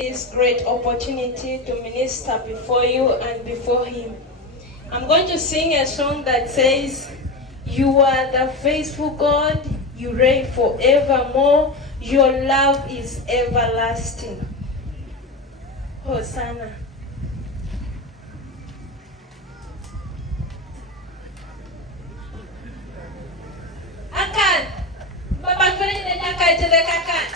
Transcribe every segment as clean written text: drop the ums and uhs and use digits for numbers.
This great opportunity to minister before you and before him. I'm going to sing a song that says, you are the faithful God, you reign forevermore, your love is everlasting. Hosanna. Akan, Bapak Tuhan dan Akan Akan.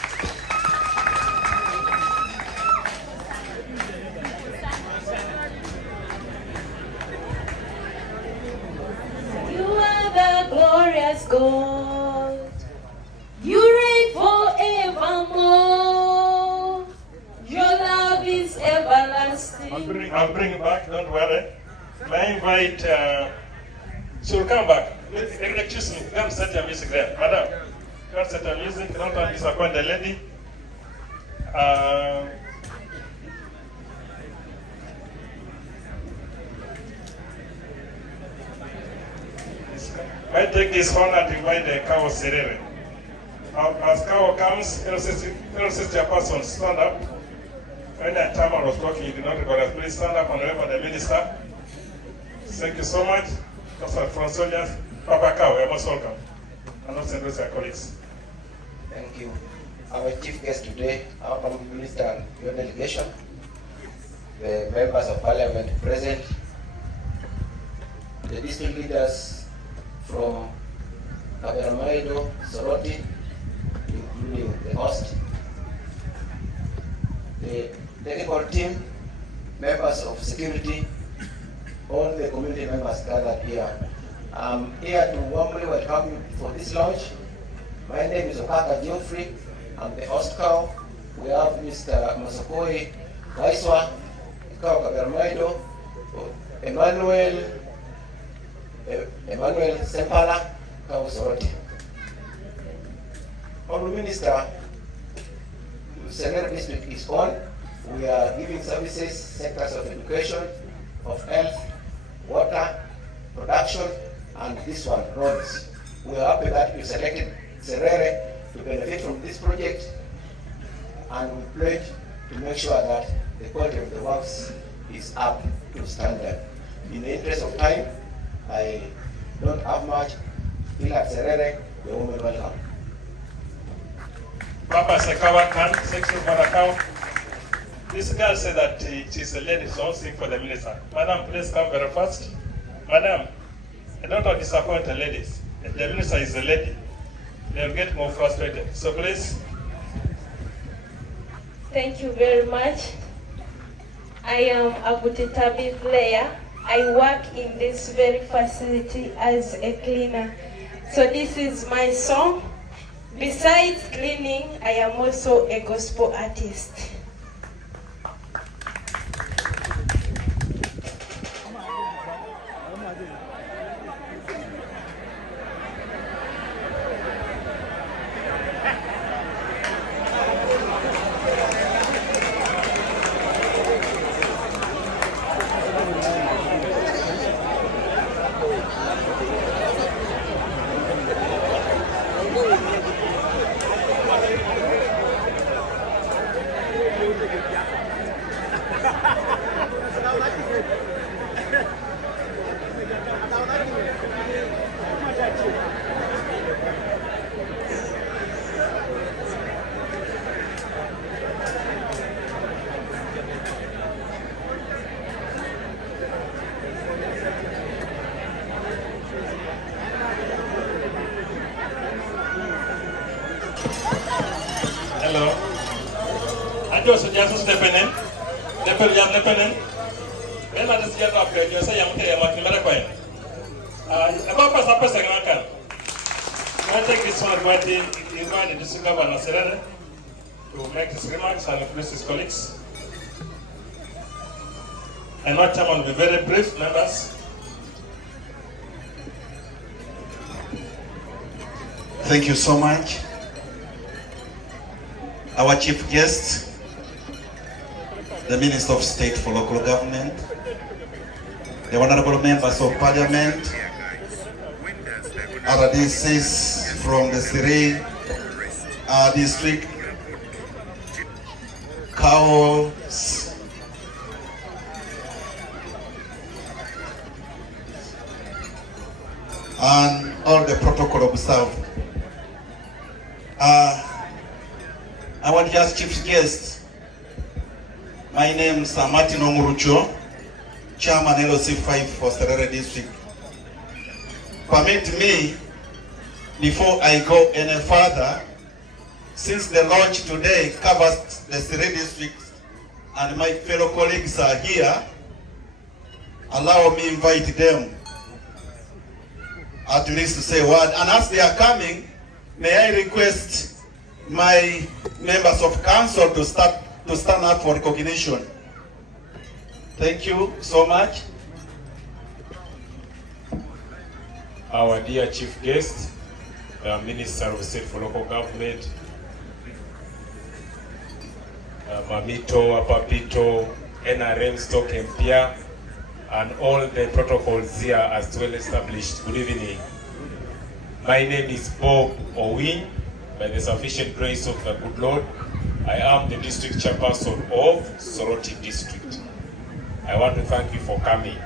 You are the glorious God. You reign forevermore. Your love is everlasting. I'll bring it back, don't worry. I invite, she'll come back. Excuse me, come set your music there. Madam, come set your music, don't want to disappoint the lady. I take this honor to invite the cow Serere. As cow comes, your person, stand up. When the timer was talking, you did not recognize. Please stand up and remember the minister. Thank you so much. Pastor Francois, Papa Cow, you're most welcome. And also those your colleagues. Thank you. Our chief guest today, our Prime Minister and your delegation, the members of parliament present, the district leaders from Kaberamaido, Soroti, including the host, the technical team, members of security, all the community members gathered here. I'm here to warmly welcome you for this launch. My name is Okaka Geoffrey. I'm the host cow. We have Mr. Masakoi Waiswa, Cow Kaberamaido, Emmanuel Sempala, Cow Soroti. Honorable Minister, Serere district is on. We are giving services, sectors of education, of health, water, production, and this one, roads. We are happy that you selected Serere to benefit from this project, and we pledge to make sure that the quality of the works is up to standard. In the interest of time, I don't have much. Feel like Serere, you're woman welcome. Papa Sekawa Khan, section for the cow. This girl said that she's a lady, so I'll sing for the minister. Madam, please come very fast. Madam, I don't want to disappoint the ladies. If the minister is a lady, they'll get more frustrated. So please. Thank you very much. I am Abutitabi Leia. I work in this very facility as a cleaner. So this is my song. Besides cleaning, I am also a gospel artist. Hello. Ajo sujasu stepenen. Depel jam lepenen. Ben ada sejarah apa? Jo saya yang mungkin makin mereka ya. Apa sampai sekarang? I take this one invite the district governor Serere to make his remarks and introduce his colleagues. And what time will be very brief, members. Thank you so much. Our chief guest, the Minister of State for Local Government, the honorable members of Parliament, RDCs from the Serere district, cows, and all the protocol observed. I want just chief guest. My name is Martin Omurucho, Chairman LOC5 for Serere District. Permit me, before I go any further, since the launch today covers the Serere District and my fellow colleagues are here, allow me invite them at least to say a word. And as they are coming, may I request my members of council to stand up for recognition. Thank you so much. Our dear chief guest, the Minister of State for Local Government, Mamito, Apapito, NRM Stock Empia, and all the protocols here as well established. Good evening. My name is Bob Owin. By the sufficient grace of the good Lord, I am the district chairperson of Soroti District. I want to thank you for coming.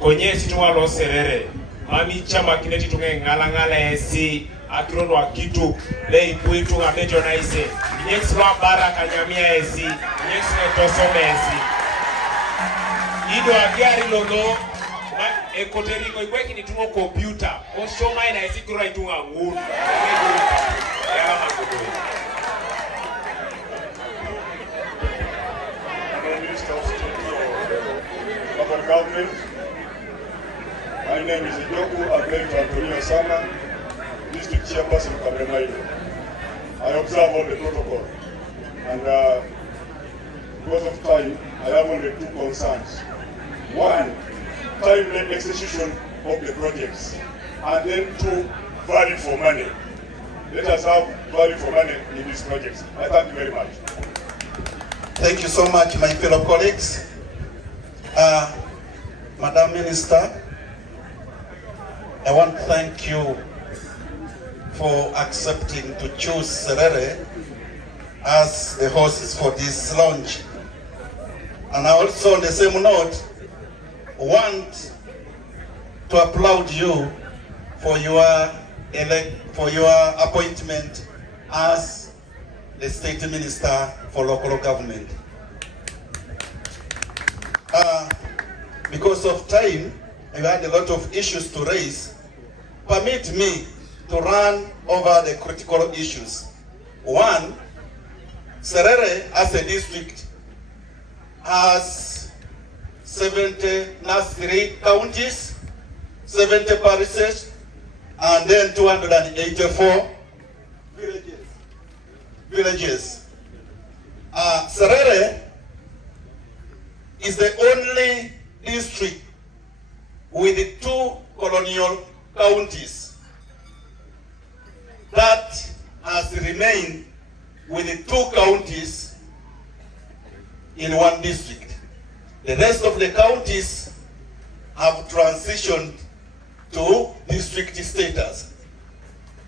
Konye situwalo Serere, mami chama kineti tunge ngala esi, akirono akitu, le ipuitu ngamejo na ise, nyexwa bara kanyamia esi, nyexwa tosome esi. Ido agiari lolo, ekoteriko ikweki ni tungo computer, o shoma ina esi kura itunga nguru. Minister of State for Local Government. My name is Ijoku Alberto Antonio Sama, District Chairperson of Nameere. I observe all the protocol, and because of time, I have only two concerns. One, timely execution of the projects, and then two, value for money. Let us have value for money in these projects. I thank you very much. Thank you so much, my fellow colleagues. Madam Minister, I want to thank you for accepting to choose Serere as the hosts for this launch. And I also, on the same note, want to applaud you for your appointment as the State Minister for Local Government. Because of time, I had a lot of issues to raise. Permit me to run over the critical issues. One, Serere as a district has 73 counties, 70 parishes, and then 284 villages. Serere is the only district with 2 colonial counties that has remained with 2 counties in one district. The rest of the counties have transitioned to district status.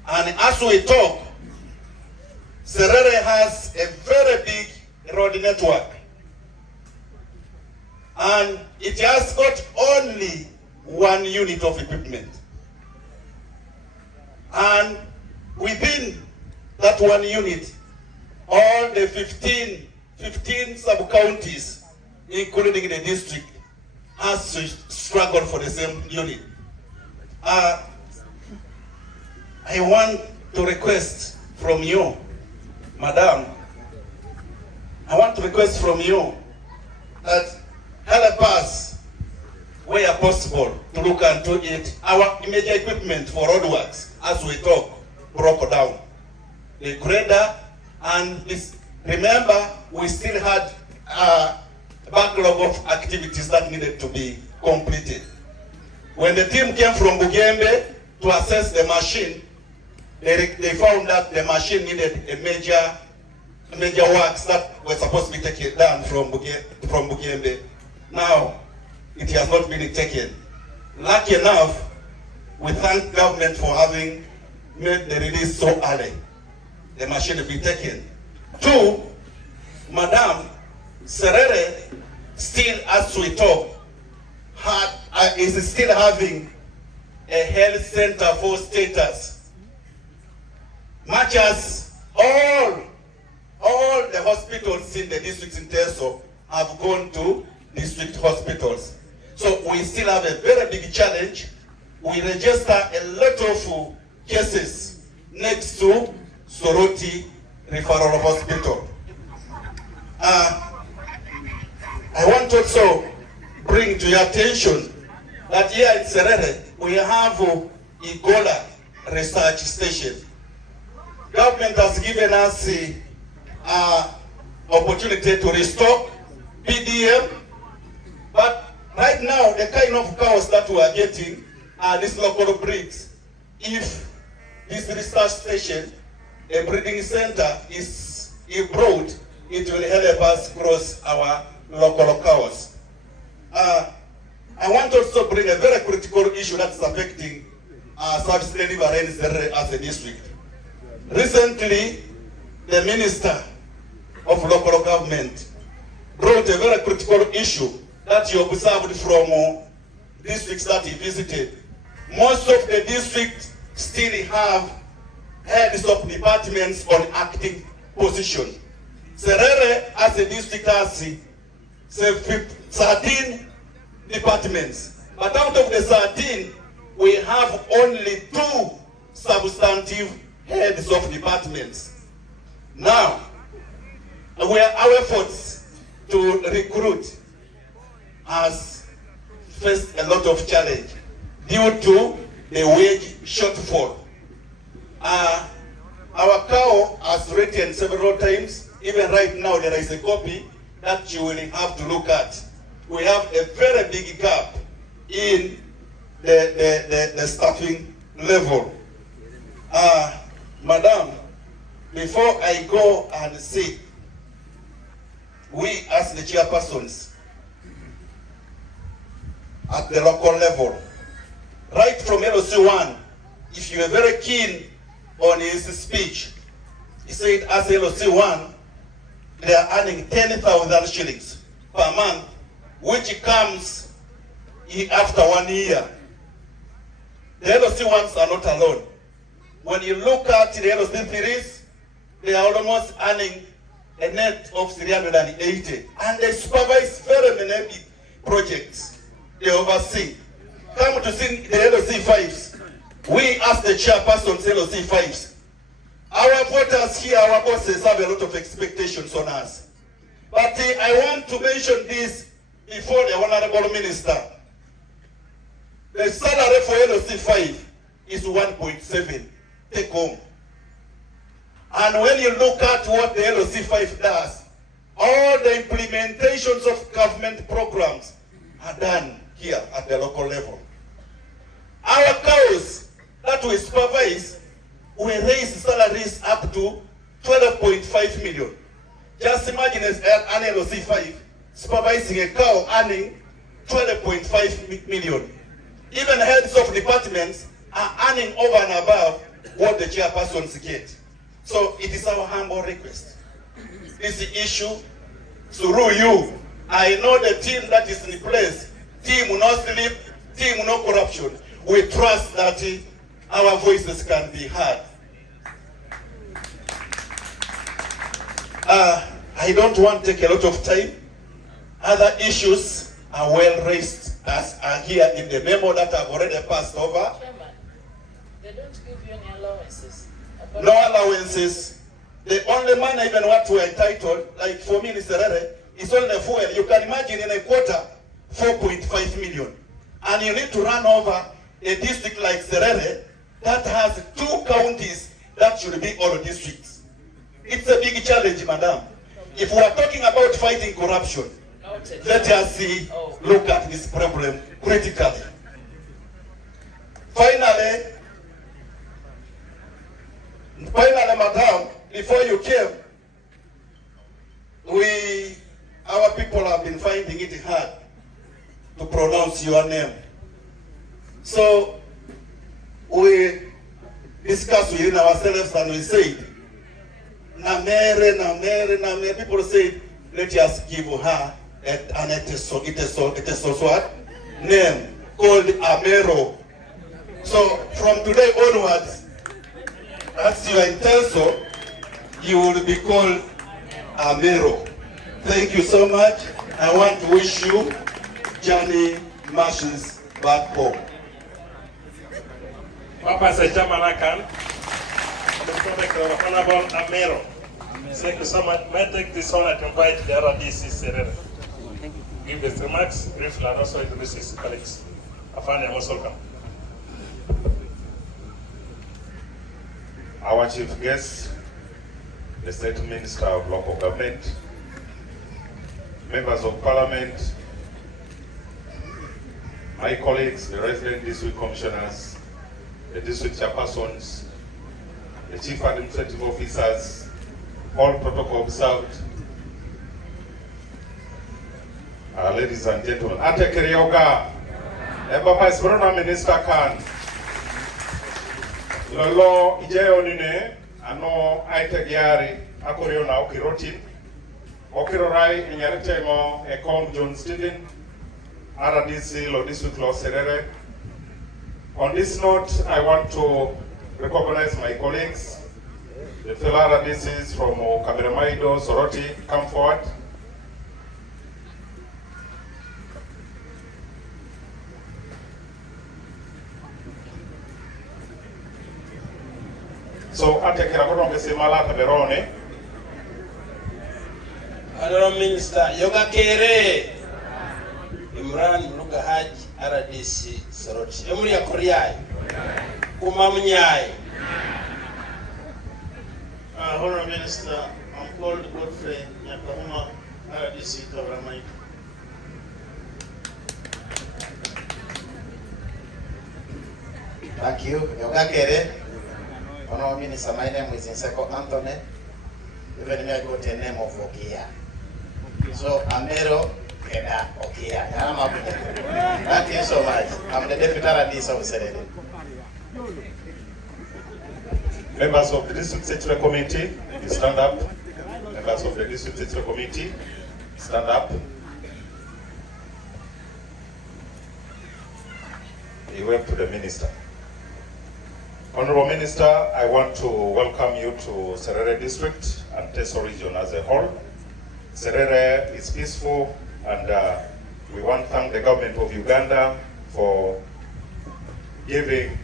And as we talk, Serere has a very big road network. And it has got only 1 unit of equipment. And within that 1 unit, all the 15 sub-counties, including the district, has to struggle for the same unit. I want to request from you, Madam, I want to request from you that help us, where possible, to look into it. Our major equipment for roadworks, as we talk, broke down. The grader and this, remember, we still had a backlog of activities that needed to be completed. When the team came from Bugembe to assess the machine, they found that the machine needed a major works that were supposed to be done from Bugembe. Now, it has not been taken. Lucky enough, we thank government for having made the release so early. The machine will be taken. 2, Madam, Serere still, as we talk, is still having a health center for status. Much as all the hospitals in the district in Teso have gone to district hospitals. So we still have a very big challenge. We register a lot of cases next to Soroti Referral Hospital. I want to also bring to your attention that here in Serere, we have Ebola research station. Government has given us the opportunity to restock PDM, but right now the kind of cows that we are getting are these local breeds. If this research station, a breeding center, is brought, it will help us cross our local cows. I want to also bring a very critical issue that's affecting service delivery in Serere as a district. Recently, the Minister of Local Government brought a very critical issue that you observed from districts that he visited. Most of the districts still have heads of departments on acting position. Serere as a district has 13 departments, but out of the 13, we have only 2 substantive heads of departments. Now, our efforts to recruit has faced a lot of challenge due to the wage shortfall. Our cow has written several times. Even right now, there is a copy that you will have to look at. We have a very big gap in the staffing level. Madam, before I go and sit, we as the chairpersons at the local level, right from LOC1, if you are very keen on his speech, he said as LOC1, they are earning 10,000 shillings per month, which comes after 1 year. The LOC1s are not alone. When you look at the LOC3s, they are almost earning a net of 380, and they supervise very many projects they oversee. Come to see the LOC5s. We as the chairpersons LOC5s, our voters here, our bosses have a lot of expectations on us. But I want to mention this before the Honorable Minister. The salary for LOC5 is 1.7 take home. And when you look at what the LOC5 does, all the implementations of government programs are done here at the local level. Our cows that we supervise, we raise salaries up to 12.5 million. Just imagine an LOC5 supervising a cow earning 12.5 million. Even heads of departments are earning over and above what the chairpersons get. So it is our humble request. This issue, through you, I know the team that is in place, team no sleep, team no corruption. We trust that our voices can be heard. I don't want to take a lot of time. Other issues are well raised as are here in the memo that I've already passed over. Chairman, they don't give you any allowances. No allowances. The only money even what we're entitled, like for me in Serere, is only fuel. You can imagine in a quarter, 4.5 million. And you need to run over a district like Serere that has 2 counties that should be all districts. It's a big challenge, madam. If we are talking about fighting corruption, let us look at this problem critically. Finally, madam, before you came, our people have been finding it hard to pronounce your name. So we discussed within ourselves and we said, Nameere. People say, let us give her an it is so what? Name called Amero. So from today onwards, as you are in Telso, you will be called Amero. Thank you so much. I want to wish you journey marches back home. Papa says Jamanakan, the Honorable Amero. Thank you so much. May I take this honor to invite the RDC Serere. Give his remarks, briefly, and also introduce his colleagues. Afan, you're most welcome. Our chief guest, the State Minister of Local Government, members of Parliament, my colleagues, the resident district commissioners, the district chairpersons, the chief administrative officers, all protocol observed, ladies and gentlemen. Ate Kirioga, Papa Esbrona Minister Khan, Lolo Ijeonine, ano aite giari, akorio na okirotin, okirorai inyarete mo ekong Justine, RDC Lo District Lo Serere. On this note, I want to recognize my colleagues, the fellow RDCs from Kameremaido, Soroti, come forward. So, ate kirakono ngesi malata berone. Honorable Minister, Yoga Kere, Imran Luka Haj, RDC Soroti. Emuri ya Koreai, Kumamnyai. Honorable Minister, I'm called Godfrey Nyakahuma, RDC Kabramai. Thank you, Yoga Kere. Honorable Minister, my name is Inseko Anthony. Even me I got a name of Okia. So Amero Keda Okia. Thank you so much. I'm the Deputy RDC of Serere. Members of the District Secretary Committee, you stand up. Members of the District Secretary Committee, stand up. He went to the Minister. Honorable Minister, I want to welcome you to Serere District and Teso Region as a whole. Serere is peaceful, and we want to thank the government of Uganda for giving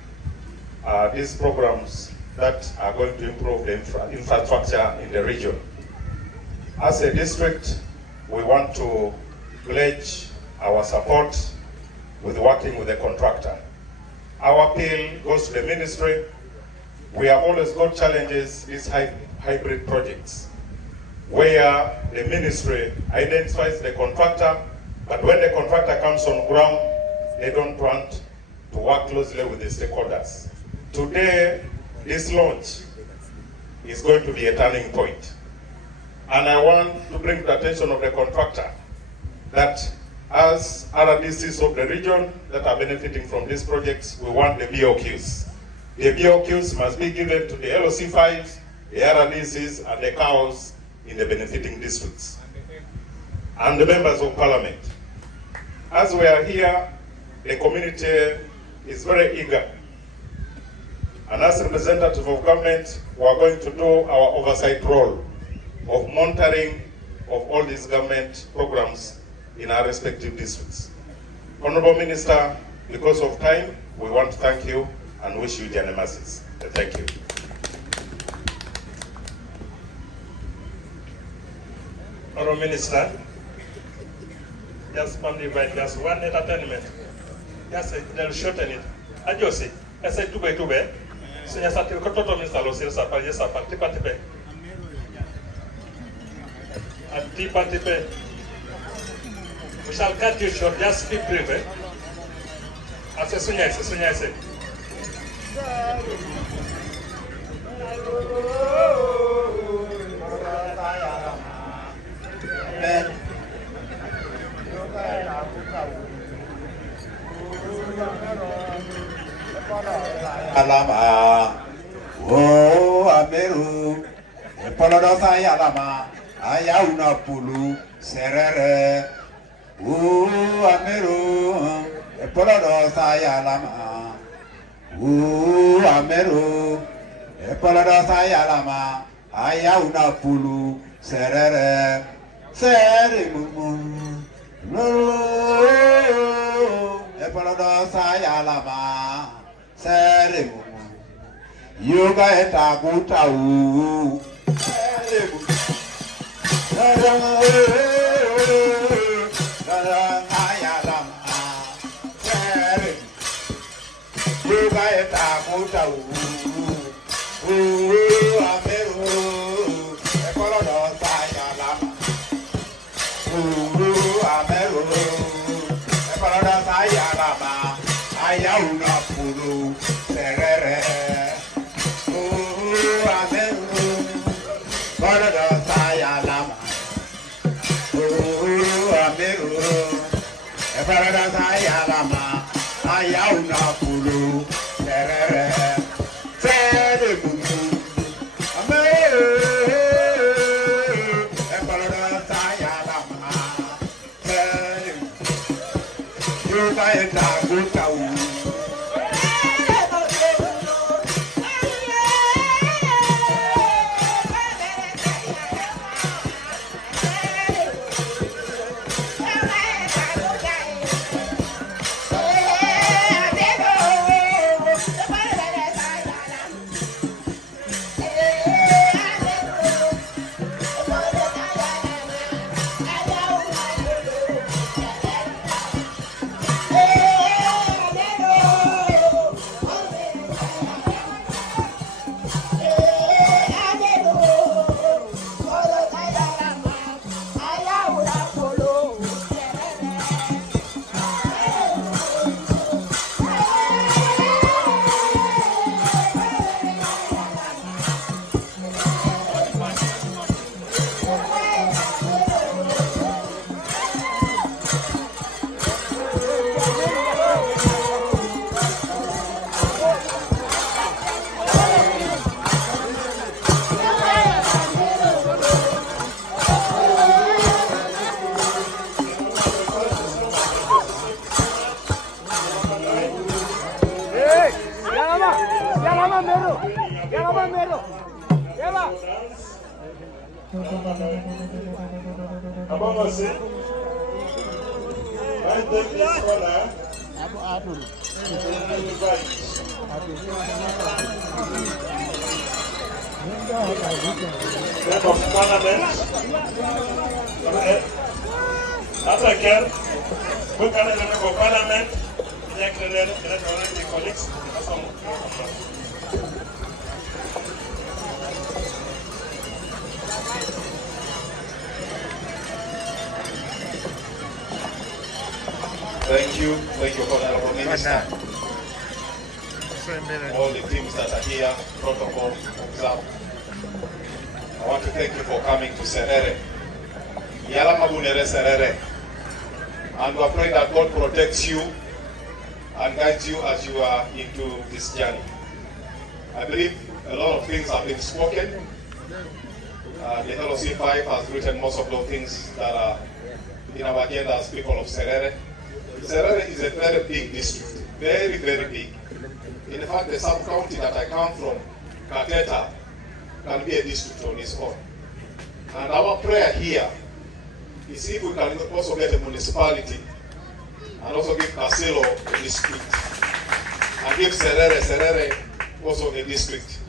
these programs that are going to improve the infrastructure in the region. As a district, we want to pledge our support with working with the contractor. Our appeal goes to the ministry. We have always got challenges, these hybrid projects, where the ministry identifies the contractor, but when the contractor comes on ground, they don't want to work closely with the stakeholders. Today, this launch is going to be a turning point. And I want to bring the attention of the contractor that as RDCs of the region that are benefiting from these projects, we want the BOQs. The BOQs must be given to the LOC5s, the RDCs, and the cows in the benefiting districts. And the members of parliament. As we are here, the community is very eager. And as representative of government, we are going to do our oversight role of monitoring of all these government programs in our respective districts. Honorable Minister, because of time, we want to thank you and wish you journey mercies. Thank you. Honorable Minister, just one divide, just one entertainment. Just they'll shorten it. Ajosi, I said tube. So yes, I think Kototo Minister will say something. Yes, I think tipe. And tipe. We shall cut you short. Just speak brief. I say sunya. Alama, oh Ameru, Polodo sayalama, ayauna pulu, serere. Amero, Polodo sayalama. Amero, Polodo sayalama, ayauna pulu, serere. Sere mumu, Polodo sayalama, sere mumu. Yoga etakuta Yoga etakuta Amero, Polodo sayalama. Amero, Polodo sayalama. Ayauna pulu, serere. Polodo sayalama. Amero, Polodo sayalama. Ayauna pulu, serere. Sere mumu. Amero, Polodo sayalama. Sere mumu. Yoga etakuta Abamasi, I take this corner. Member of Parliament. After care, we can member of Parliament. Elect colleagues. Thank you, Honorable Minister. All the teams that are here, protocol, observe. I want to thank you for coming to Serere. Yala Mabunere Serere. And we are praying that God protects you and guides you as you are into this journey. I believe a lot of things have been spoken. The LOC 5 has written most of those things that are in our agenda as people of Serere. Serere is a very big district, very, very big. In fact, the sub-county that I come from, Kateta, can be a district on its own. And our prayer here is if we can also get a municipality and also give Kasilo a district and give Serere also a district.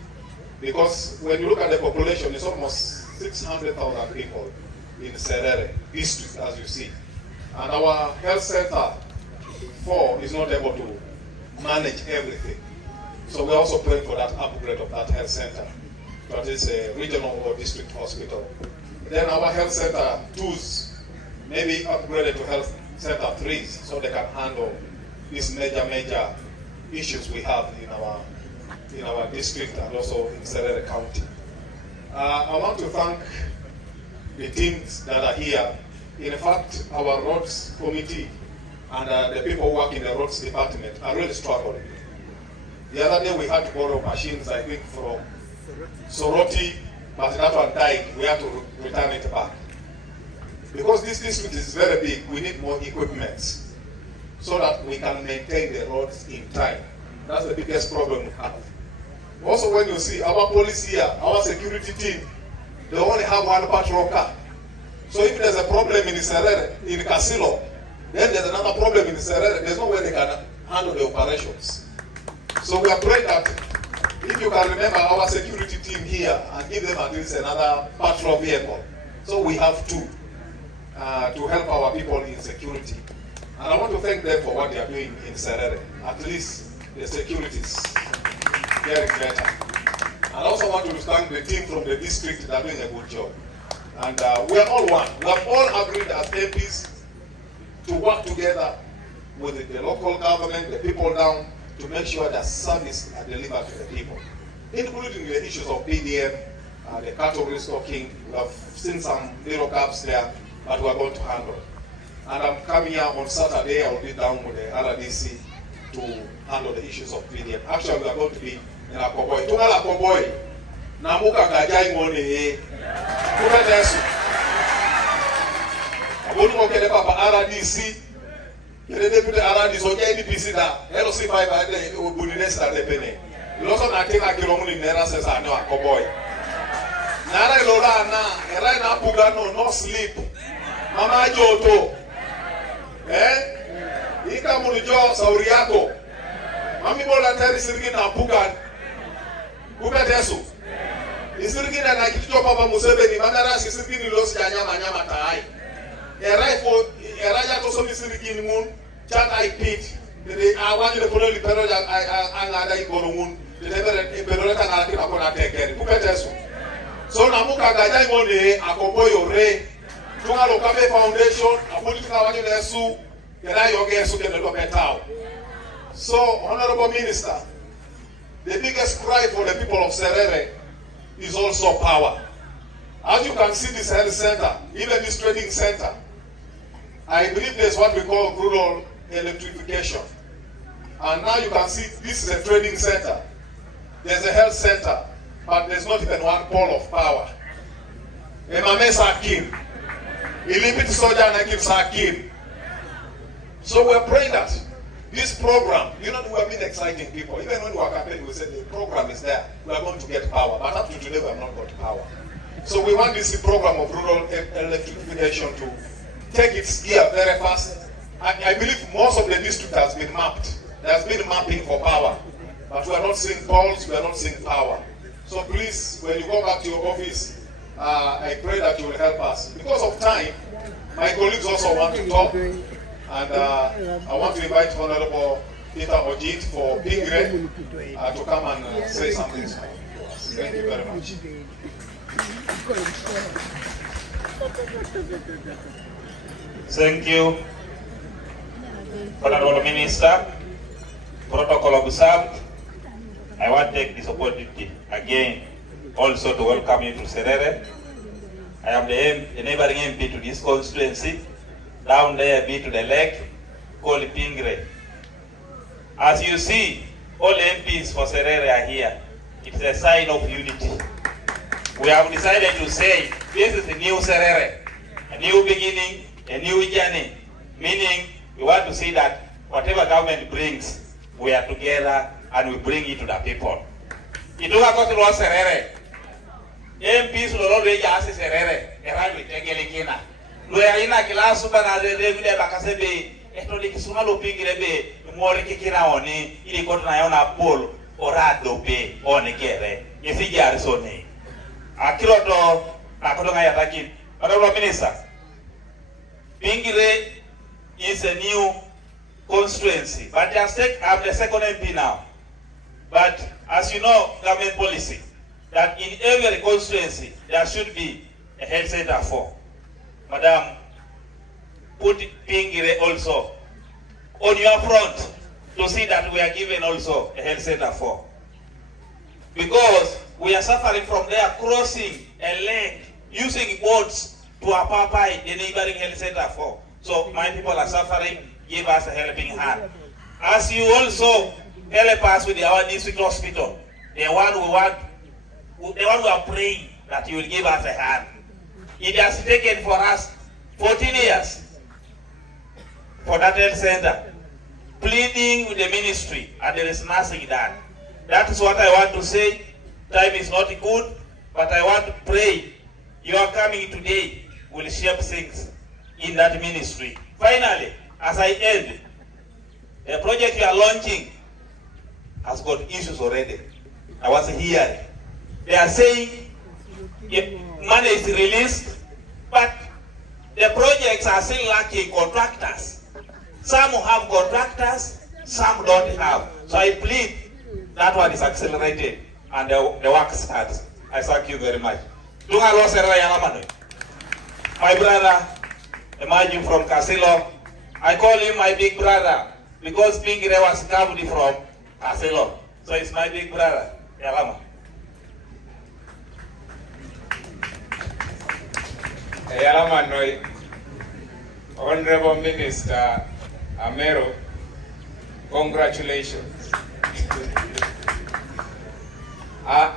Because when you look at the population, it's almost 600,000 people in Serere district, as you see. And our health center 4 is not able to manage everything. So we're also praying for that upgrade of that health center. That is a regional or district hospital. Then our health center 2s may be upgraded to health center 3s so they can handle these major issues we have in our district and also in Serere County. I want to thank the teams that are here. In fact, our roads committee and the people who work in the roads department are really struggling. The other day we had to borrow machines, I think, from Soroti but that one died. We have to return it back. Because this district is very big, we need more equipment so that we can maintain the roads in time. That's the biggest problem we have. Also, when you see our police here, our security team, they only have one patrol car. So if there's a problem in Serere, in Casilo, then there's another problem in Serere. There's no way they can handle the operations. So we are praying that if you can remember our security team here and give them at least another patrol vehicle. So we have two to help our people in security. And I want to thank them for what they are doing in Serere. At least the security is getting better. And I also want to thank the team from the district that are doing a good job. And we are all one. We have all agreed as MPs to work together with the local government, the people down, to make sure that service are delivered to the people, including the issues of PDM, the cattle restocking. We have seen some little gaps there, but we are going to handle. And I'm coming here on Saturday. I will be down with the RDC to handle the issues of PDM. Actually, we are going to be in a convoy. Tungala convoy. Namuka gajai ngone. Kuka jesu. Abonu mokele papa RDC. Yele deputy RDC so je NPC da. Hello C5 ade ubunines da depene. Loso na tena kilomuni nera sesa ne wa convoy. Nara ilola na era na pugano no sleep. Mama joto. Ika munijo sauri yako. Mami bola tari sirgi na pugan. Kuka tesu. Isirgi na kitu papa Museveni mandara sirgi ni losi ya nyama tai. Era ya to so sirgi ni mun chat I pit. De awani le polo libero anga da igoro mun. De libero ta ngala kina kona tekeri. Kuka tesu. So namuka gaja ngone akoboyo re. Tunga Lokabe Foundation, a political organization, so, Honorable Minister, the biggest cry for the people of Serere is also power. As you can see this health center, even this training center, I believe there's what we call rural electrification. And now you can see this is a training center. There's a health center, but there's not even one pole of power. Emamesa Kim. Ilipit soldier na keep sakim. So we're praying that this program, we have been exciting people. Even when we were campaigning, we said the program is there. We are going to get power. But up to today, we have not got power. So we want this program of rural electrification to take its gear very fast. I believe most of the district has been mapped. There's been mapping for power. But we are not seeing poles, we are not seeing power. So please, when you go back to your office, I pray that you will help us. Because of time, my colleagues also want to talk. And I want to invite Honorable Peter Ojit for Pingre to come and say something to us. Thank you very much. Thank you, Honorable Minister, Protocol observed. I want to take this opportunity again also to welcome you to Serere. I am the neighboring MP to this constituency. Down there, be to the lake, called Pingre. As you see, all MPs for Serere are here. It's a sign of unity. We have decided to say, this is a new Serere, a new beginning, a new journey. Meaning, we want to see that whatever government brings, we are together and we bring it to the people. Ituka kotu lo Serere. MPs lo yasi Serere. Eralu itegele kina. Lo ya ina kila suba na vile bakasebe eto likisuma lo Pingre be mori kikina oni ili kotu na yona pol orado be oni kere. Yesi jari soni. Akilo to nakoto ngaya takin. Honorable Minister, Pingre is a new constituency, but just take I'm the second MP now. But as you know, government policy, that in every constituency, there should be a health center for. Madam, put Pingre also on your front to see that we are given also a health center for. Because we are suffering from their crossing a lake, using boats to Apapai, the neighboring health center for. So my people are suffering, give us a helping hand. As you also help us with our district hospital, the one we are praying that you will give us a hand. It has taken for us 14 years for that health center, pleading with the ministry, and there is nothing done. That is what I want to say. Time is not good, but I want to pray. You are coming today will shape things in that ministry. Finally, as I end, the project you are launching has got issues already. I was hearing. They are saying if money is released, but the projects are still lacking contractors. Some have contractors, some don't have. So I plead that one is accelerated and the work starts. I thank you very much. My brother, emerging from Casilo, I call him my big brother because Pingire was carved from Casilo. So it's my big brother, Yalama. Yalama Noi, Honorable Minister Amero, congratulations.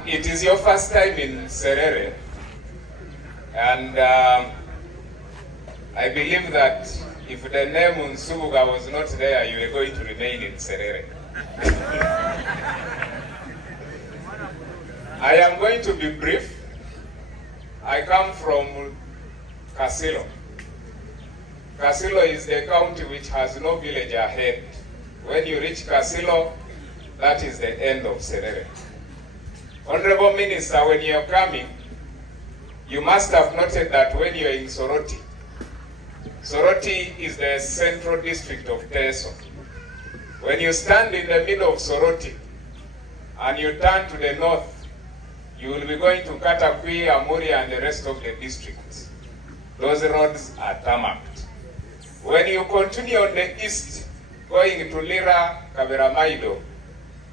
It is your first time in Serere, and I believe that if the name Unsubuga was not there, you were going to remain in Serere. I am going to be brief. I come from Casilo. Casilo is the county which has no village ahead. When you reach Casilo, that is the end of Serere. Honorable Minister, when you are coming, you must have noted that when you are in Soroti, Soroti is the central district of Teso. When you stand in the middle of Soroti and you turn to the north, you will be going to Katakwi, Amuri, and the rest of the districts. Those roads are tarmacked. When you continue on the east, going to Lira, Kaberamaido,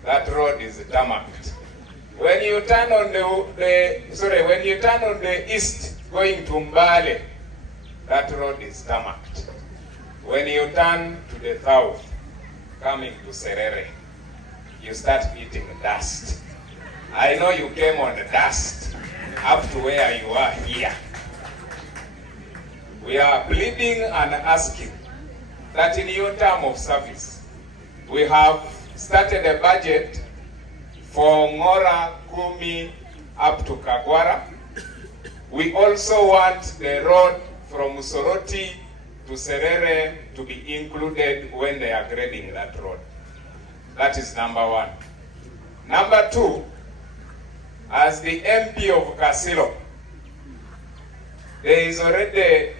that road is tarmacked. When you turn on the east, going to Mbale, that road is tarmacked. When you turn to the south, coming to Serere, you start eating dust. I know you came on the dust up to where you are here. We are pleading and asking that in your term of service, we have started a budget for Ngora, Kumi, up to Kagwara. We also want the road from Soroti to Serere to be included when they are grading that road. That is number one. Number two, as the MP of Casilo, there is already,